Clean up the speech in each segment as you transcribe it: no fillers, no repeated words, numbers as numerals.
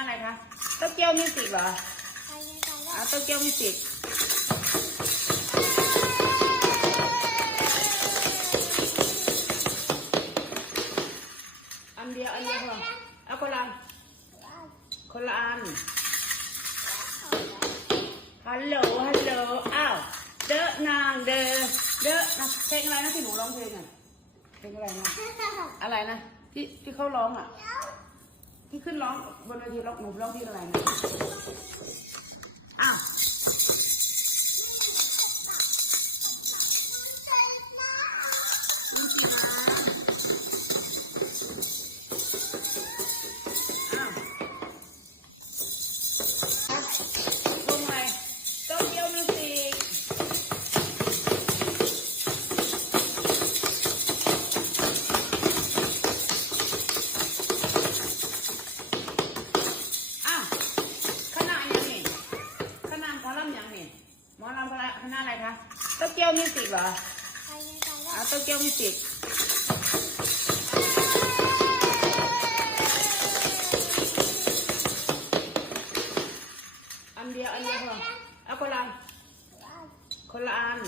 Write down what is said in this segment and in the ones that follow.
ะอะไรคะโตเกียวมิวสิกเหรอโตเกียวมิวสิกอันเดียวพอเอาคนละอันฮัลโหลอ้าวเดอะนางเดอะนะเพลงอะไรนะที่หนูร้องเพลงอ่ะเพลงอะไรนะที่เขาร้องอ่ะที่ขึ้นร้องบนเวทีร้องหนูร้องที่อะไรนะอ้าววงอะไรโตเกียวมิวสิกอ้าวคณะยังนี่คณะคาลัมยังนี่หมอลำคณะอะไรคะโตเกียวมิวสิกเหรอโตเกียวมิวสิกอันเดียวพอเอาคนละอัน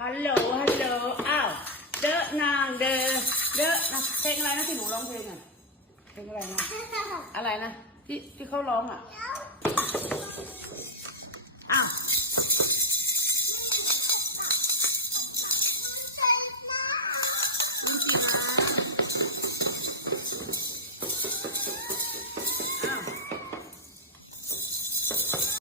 ฮัลโหลอ้าวเดอะนางเดอะนะเพลงอะไรนะที่หนูร้องเพลงอ่ะเพลงอะไรนะที่เขาร้องอ่ะอ้าว